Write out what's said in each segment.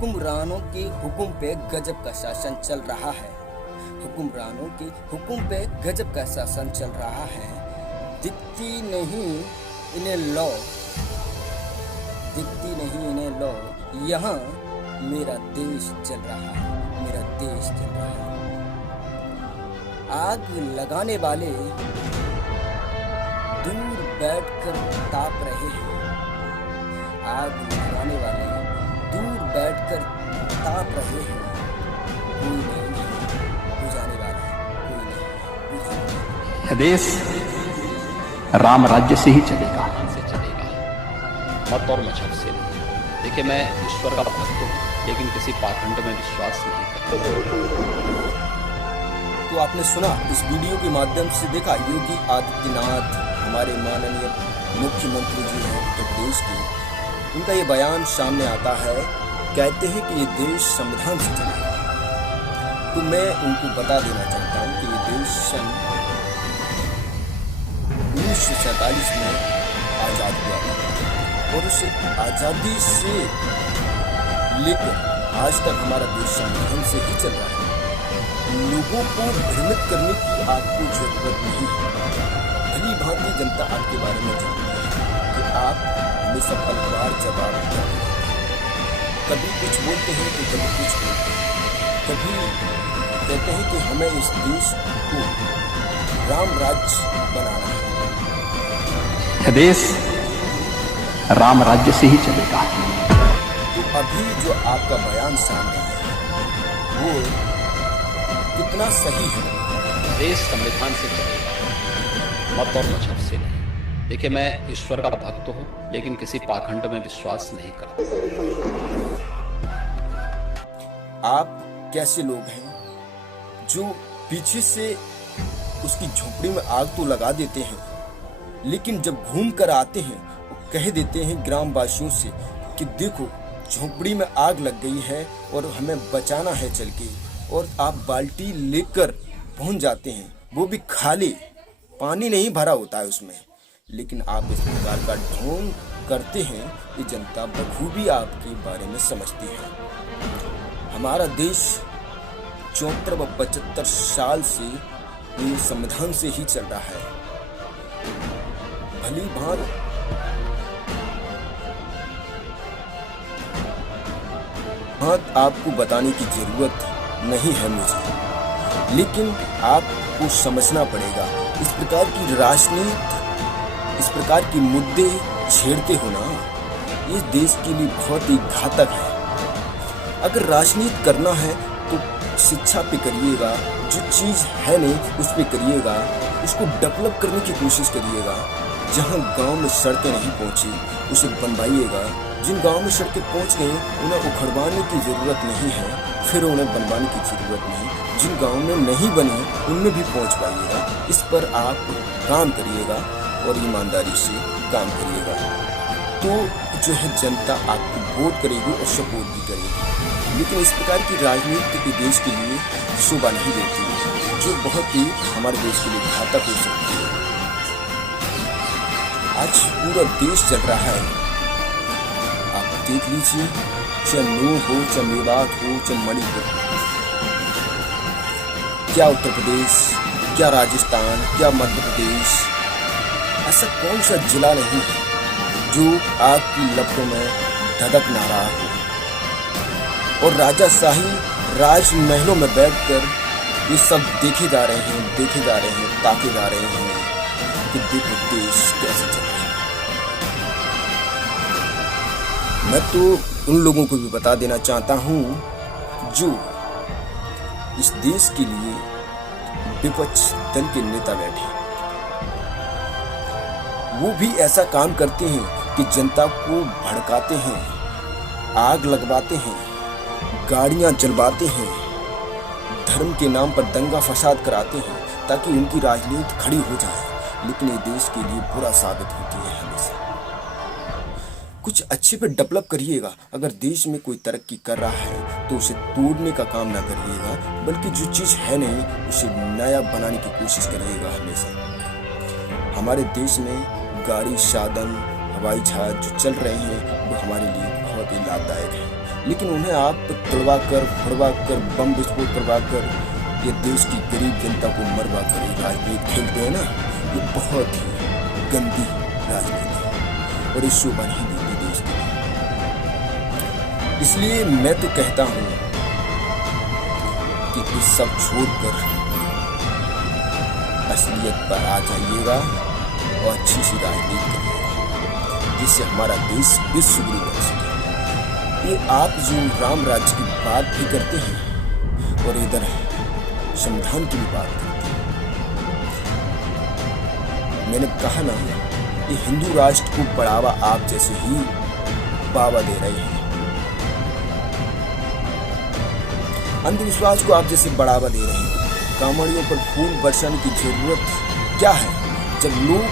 हुक्मरानों के हुक्म पे गजब का शासन चल रहा है। हुक्मरानों के हुक्म पे गजब का शासन चल रहा है। दिखती नहीं इन्हें लौ, दिखती नहीं इन्हें लौ, यहाँ मेरा देश चल रहा है, मेरा देश चल रहा है। आग लगाने वाले दूर बैठकर ताप रहे हैं। आग लगाने वाले दूर बैठकर ताप रहे हैं। कोई नहीं है बुझाने वाला, कोई नहीं है बुझाने वाला। यह देश राम राज्य से ही चलेगा, मत और मजहब से नहीं। देखिए, मैं ईश्वर का भक्त हूँ, लेकिन किसी पाखंड में विश्वास नहीं करता। तो आपने सुना, इस वीडियो के माध्यम से देखा, योगी आदित्यनाथ हमारे माननीय मुख्यमंत्री जी हैं उत्तर प्रदेश के, उनका ये बयान सामने आता है। कहते हैं कि ये देश संविधान से चलेगा। तो मैं उनको बता देना चाहता हूँ कि ये देश सन 1947 में आज़ाद हुआ था और उस आज़ादी से लेकर आज तक हमारा देश संविधान से ही चल रहा है। लोगों को भ्रमित करने की आपको जरूरत नहीं है। भली भांति जनता आपके बारे में जानती है कि आप हमेशा पलटवार जवाब देते हैं। कभी कुछ बोलते हैं तो कभी कुछ बोलते हैं। कभी कहते हैं कि हमें इस देश को राम राज्य बनाना है। यह देश राम राज्य से ही चलेगा। तो अभी जो आपका बयान सामने है वो कितना सही है? देश संविधान से चलेगा, मत और मजहब से नहीं। देखिए, मैं ईश्वर का भक्त हूँ, लेकिन किसी पाखंड में विश्वास नहीं करता। आप कैसे लोग हैं जो पीछे से उसकी झोपड़ी में आग तो लगा देते हैं, लेकिन जब घूम कर आते हैं कह देते हैं ग्रामवासियों से कि देखो झोपड़ी में आग लग गई है और हमें बचाना है चल के, और आप बाल्टी लेकर पहुंच जाते हैं, वो भी खाली, पानी नहीं भरा होता है उसमें। लेकिन आप इस प्रकार का ढोंग करते हैं कि जनता बखूबी आपके बारे में समझती है। हमारा देश 74 व 75 साल से ये संविधान से ही चल रहा है। भली भांत आपको बताने की जरूरत नहीं है मुझे, लेकिन आपको समझना पड़ेगा। इस प्रकार की राजनीति, इस प्रकार की मुद्दे छेड़ते हो ना, ये देश के लिए बहुत ही घातक है। अगर राजनीति करना है तो शिक्षा पे करिएगा, जो चीज़ है नहीं उस पे करिएगा, उसको डेवलप करने की कोशिश करिएगा। जहाँ गांव में सड़कें नहीं पहुँची उसे बनवाइएगा। जिन गांव में सड़कें पहुँच गई उन्हें उखड़वाने की ज़रूरत नहीं है, फिर उन्हें बनवाने की ज़रूरत नहीं। जिन गांव में नहीं बनी उनमें भी पहुँच पाइएगा। इस पर आप काम करिएगा और ईमानदारी से काम करिएगा, तो जो है जनता आपको वोट करेगी और सपोर्ट भी करेगी। लेकिन इस प्रकार की राजनीति के देश के लिए शोभा नहीं देती है, जो बहुत ही हमारे देश के लिए घातक हो सकती है। आज पूरा देश चल रहा है, आप देख लीजिए, चाहे नूह हो, चाहे मेवात हो, चाहे मणिपुर, क्या उत्तर प्रदेश, क्या राजस्थान, क्या मध्य प्रदेश, ऐसा कौन सा जिला नहीं है जो आग की लपटों में धधक ना रहा हो। और राजाशाही राजमहलों में बैठकर ये सब देखे जा रहे हैं, ताके जा रहे हैं कि देखो देश कैसे चल रहा है। मैं तो उन लोगों को भी बता देना चाहता हूँ जो इस देश के लिए विपक्ष दल के नेता बैठे, वो भी ऐसा काम करते हैं कि जनता को भड़काते हैं, आग लगवाते हैं, गाड़ियां जलवाते हैं, धर्म के नाम पर दंगा फसाद कराते हैं ताकि उनकी राजनीति खड़ी हो जाए। लेकिन ये देश के लिए बुरा साबित होती है हमेशा। कुछ अच्छे पे डेवलप करिएगा। अगर देश में कोई तरक्की कर रहा है तो उसे तोड़ने का काम ना करिएगा, बल्कि जो चीज़ है नहीं उसे नया बनाने की कोशिश करिएगा हमेशा। हमारे देश में गाड़ी, साधन, हवाई जहाज जो चल रहे हैं वो हमारे लिए बहुत ही लाभदायक है। लेकिन उन्हें आप तड़वा कर, फड़वा कर, बम विस्फोट करवा कर ये देश की गरीब जनता को मरवा कर ये राजनीति खेलते हैं ना, ये बहुत ही गंदी राजनीति है और ये शोभा नहीं देती देश के लिए। इसलिए मैं तो कहता हूँ कि इस सब छोड़कर असलियत पर आ जाइएगा और अच्छी सी राजनीति करिएगा जिससे हमारा देश विश्व गुरु बन सके। ये आप जो राम राज्य की बात भी करते हैं और इधर संविधान की भी बात करते हैं, मैंने कहा ना, ये हिंदू राष्ट्र को बढ़ावा आप जैसे ही बाबा दे रहे हैं, अंधविश्वास को आप जैसे बढ़ावा दे रहे हैं। कांवड़ियों पर फूल बरसाने की जरूरत क्या है जब लोग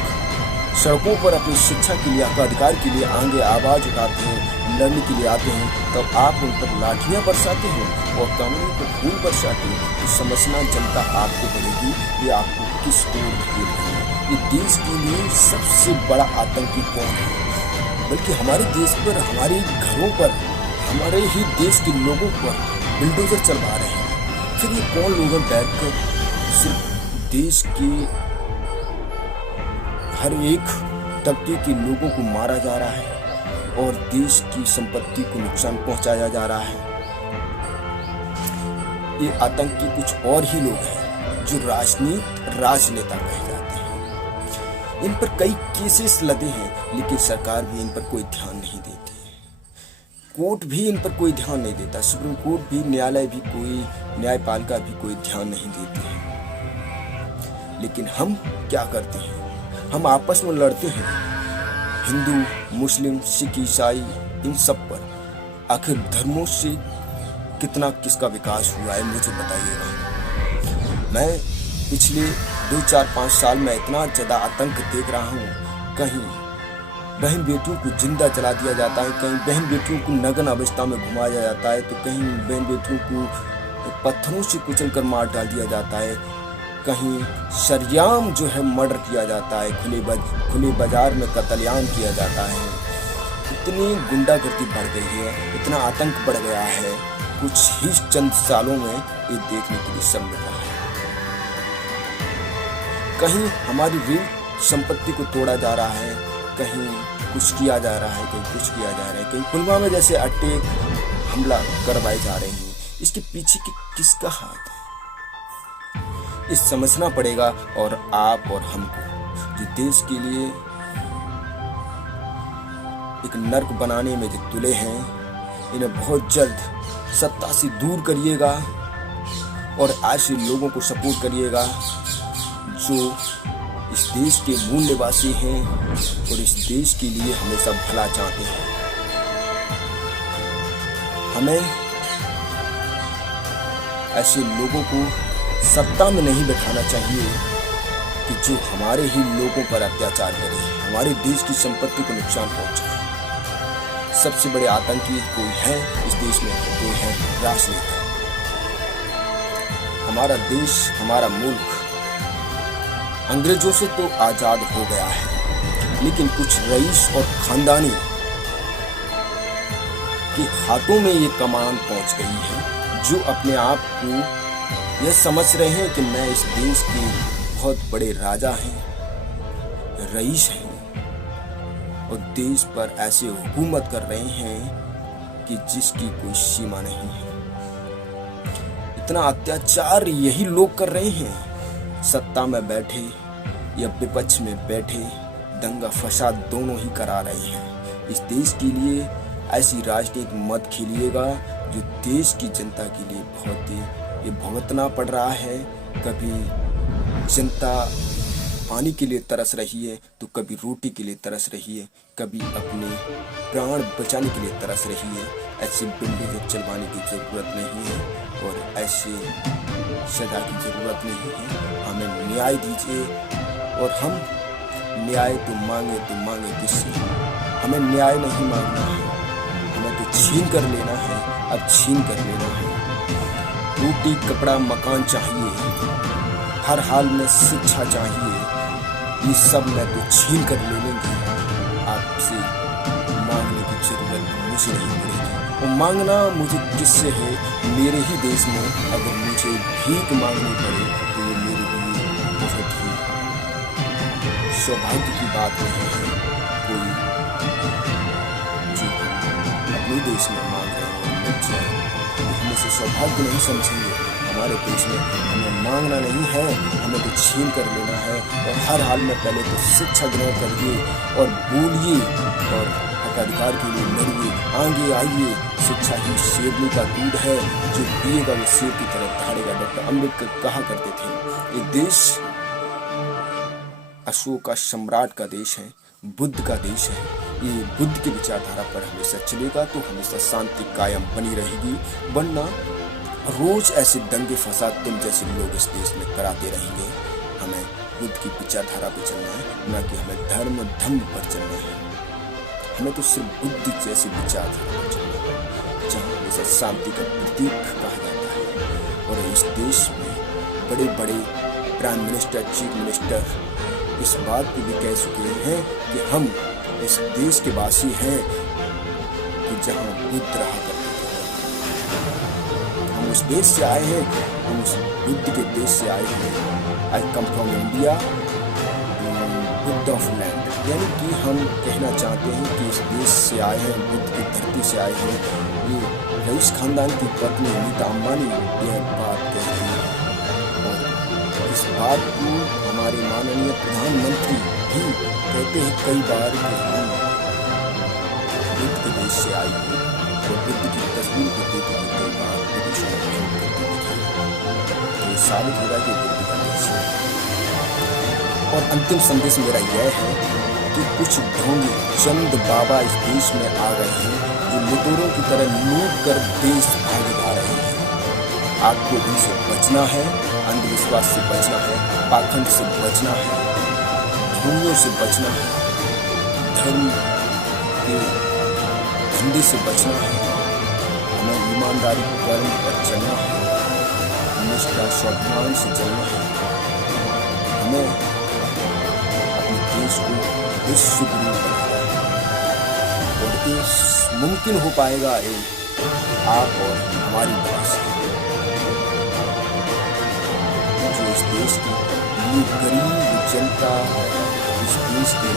सड़कों पर अपनी शिक्षा के लिए, अपने अधिकार के लिए आगे आवाज उठाते हैं, लड़ने के लिए आते हैं, तब आप उन पर लाठियां बरसाते हैं और कांवड़ियों पर फूल बरसाते हैं। तो समझना जनता आपको पड़ेगी ये आपको किस ओर धकेल रही है। ये देश के लिए सबसे बड़ा आतंकी कौन है? बल्कि हमारे देश पर, हमारे घरों पर, हमारे ही देश के लोगों पर बुलडोजर चलवा रहे हैं। फिर ये कौन लोग बैठकर सिर्फ देश के हर एक तबके के लोगों को मारा जा रहा है और देश की संपत्ति को नुकसान पहुंचाया जा रहा है। ये आतंकी कुछ और ही लोग हैं जो राजनेता कहे जाते हैं। इन पर कई केसेस लदे हैं लेकिन सरकार भी इन पर कोई ध्यान नहीं देती है। कोर्ट भी इन पर कोई ध्यान नहीं देता, सुप्रीम कोर्ट भी, न्यायालय भी, कोई न्यायपालिका भी कोई ध्यान नहीं देती है। लेकिन हम क्या करते हैं? हम आपस में लड़ते हैं, हिंदू, मुस्लिम, सिख, ईसाई, इन सब पर। आखिर धर्मों से कितना किसका विकास हुआ है मुझे बताइएगा। मैं पिछले 2-4-5 साल में इतना ज़्यादा आतंक देख रहा हूँ। कहीं बहन बेटियों को जिंदा जला दिया जाता है, कहीं बहन बेटियों को नग्न अवस्था में घुमाया जाता है, तो कहीं बहन बेटियों को पत्थरों से कुचल कर मार डाल दिया जाता है, कहीं सरेआम जो है मर्डर किया जाता है, खुले बाजार में कत्लेआम किया जाता है। इतनी गुंडागर्दी बढ़ गई है, इतना आतंक बढ़ गया है, कुछ ही चंद सालों में ये देखने के लिए सब मिल रहा है। कहीं हमारी रेल संपत्ति को तोड़ा जा रहा है, कहीं कुछ किया जा रहा है, कहीं कुछ किया जा रहा है, कहीं पुलवामा जैसे अटैक हमला करवाए जा रहे हैं। इसके पीछे किसका हाथ है? ये समझना पड़ेगा। और आप और हमको जो देश के लिए एक नर्क बनाने में जो तुले हैं, इन्हें बहुत जल्द सत्ता से दूर करिएगा और ऐसे लोगों को सपोर्ट करिएगा जो इस देश के मूल निवासी हैं और इस देश के लिए हमेशा भला चाहते हैं। हमें ऐसे लोगों को सत्ता में नहीं बैठाना चाहिए कि जो हमारे ही लोगों पर अत्याचार करे, हमारे देश की संपत्ति को नुकसान पहुंचाए। सबसे बड़े आतंकी कोई है इस देश में, कोई है राजनीति। हमारा देश, हमारा मुल्क अंग्रेजों से तो आजाद हो गया है, लेकिन कुछ रईस और खानदानी के हाथों में ये कमान पहुंच गई है जो अपने आप को यह समझ रहे हैं कि मैं इस देश के बहुत बड़े राजा हैं, रईस हैं और देश पर ऐसे हुकूमत कर रहे हैं कि जिसकी कोई सीमा नहीं है। इतना अत्याचार यही लोग कर रहे हैं, सत्ता में बैठे या विपक्ष में बैठे, दंगा फसाद दोनों ही करा रहे हैं। इस देश के लिए ऐसी राजनीति मत खेलिएगा जो देश की जनता के लिए बहुत ही ये भुगतना पड़ रहा है। कभी जनता पानी के लिए तरस रही है तो कभी रोटी के लिए तरस रही है, कभी अपने प्राण बचाने के लिए तरस रही है। ऐसे बुलडोजर चलवाने की ज़रूरत नहीं है और ऐसे सजा की ज़रूरत नहीं है। हमें न्याय दीजिए और हम न्याय तो मांगे किससे? हमें न्याय नहीं मांगना है, हमें तो छीन कर लेना है। अब छीन कर लेना है। रोटी, कपड़ा, मकान चाहिए, हर हाल में शिक्षा चाहिए। ये सब मैं तो छीन कर ले लेंगे, आपसे मांगने की जरूरत मुझे नहीं पड़ेगी। और मांगना मुझे किससे है, मेरे ही देश में अगर मुझे भीख मांगनी पड़े तो ये मेरे लिए बहुत ही सौभाग्य की बात नहीं है। कोई जो अपने देश में मांग रहे हैं और मिल जाए, हमें से सौभाग्य नहीं समझेंगे। हमारे देश में हमें मांगना नहीं है, हमें तो छीन कर लेना है। और हर हाल में पहले तो शिक्षा ग्रहण करिए और बोलिए और अधिकार के लिए लड़िए, आगे आइए। शिक्षा ही शेरनी का दूध है, जो पिएगा वो शेर की तरह दहाड़ेगा। डॉक्टर अम्बेडकर कहा करते थे। ये देश अशोक का सम्राट का देश है, बुद्ध का देश है। ये बुद्ध की विचारधारा पर हमेशा चलेगा तो हमेशा शांति कायम बनी रहेगी, वरना रोज ऐसे दंगे फसाद तुम जैसे लोग इस देश में कराते रहेंगे। हमें बुद्ध की विचारधारा पर चलना है, न कि हमें धर्म धम्म पर चलना है। हमें तो सिर्फ बुद्धि जैसी विचारधारा पर चलना है, जहाँ हमेशा शांति का प्रतीक कहा जाता है। और इस देश में बड़े बड़े प्राइम मिनिस्टर, चीफ मिनिस्टर इस बात को भी कह चुके हैं कि हम इस देश के वासी हैं कि जहाँ बुद्ध रहा करते थे। हम उस देश से आए हैं, हम उस बुद्ध के देश से आए हैं। I come from India, Buddha of land. यानी कि हम कहना चाहते हैं कि इस देश से आए हैं, बुद्ध की धरती से आए हैं। ये रईस खानदान की पत्नी नीता अंबानी यह बात कहती है, और इस बात को हमारे माननीय प्रधानमंत्री भी कहते हैं कई बार कि हम बुद्ध के देश से आए हैं। और बुद्ध की तस्वीर को देखते हुए कई बार विदेशों में तो साबित होगा कि बुद्ध का देश है। और अंतिम संदेश मेरा यह है कि कुछ ढोंगी चंद बाबा इस देश में आ गए हैं, जो लुटेरों की तरह लूट कर देश भागे जा रहे हैं। आपको उनसे बचना है, अंधविश्वास से बचना है, पाखंड से बचना है, ढोंगियों से बचना है, धर्म के धंधे से बचना है। हमें ईमानदारी कर्म पर चलना है, निष्ठा स्वाभिमान से चलना है। हमें अपने देश को विश्व गुरु बनाना है, और ये मुमकिन हो पाएगा आप और हमारी वजह से, जो इस देश की ये गरीब जनता है, इस देश के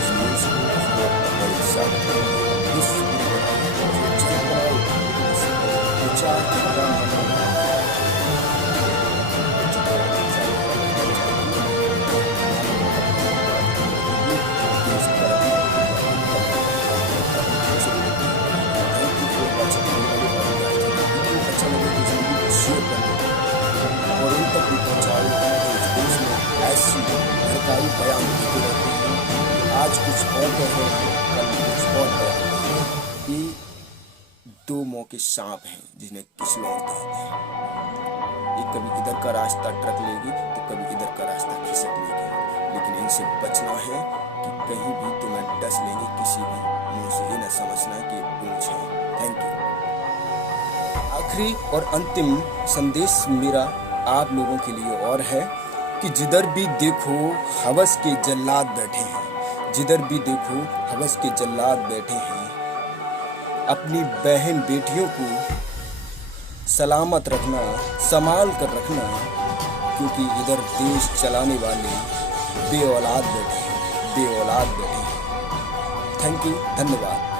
और उन तक भी पहुँचाए देश में ऐसी भड़काऊ बयान देते रहते हैं। आज कुछ और कह रहे हैं, कल कुछ और बयान देते हैं। ये दो मौके सांप हैं जिन्हें किसलौन कहते हैं। ये कभी इधर का रास्ता ट्रक लेगी तो कभी इधर का रास्ता खिसक लेगी, लेकिन इनसे बचना है कि कहीं भी तुम्हें डस लेंगे किसी भी मुंह से। ये न समझना कि ये पूंछ है। Thank you. आखिरी और अंतिम संदेश मेरा आप लोगों के लिए और है कि जिधर भी देखो हवस के जल्लाद बैठे हैं, जिधर भी देखो हवस के जल्लाद बैठे हैं। अपनी बहन बेटियों को सलामत रखना, संभाल कर रखना, क्योंकि इधर देश चलाने वाले बेऔलाद बैठे हैं, बेऔलाद बैठे हैं। थैंक यू, धन्यवाद।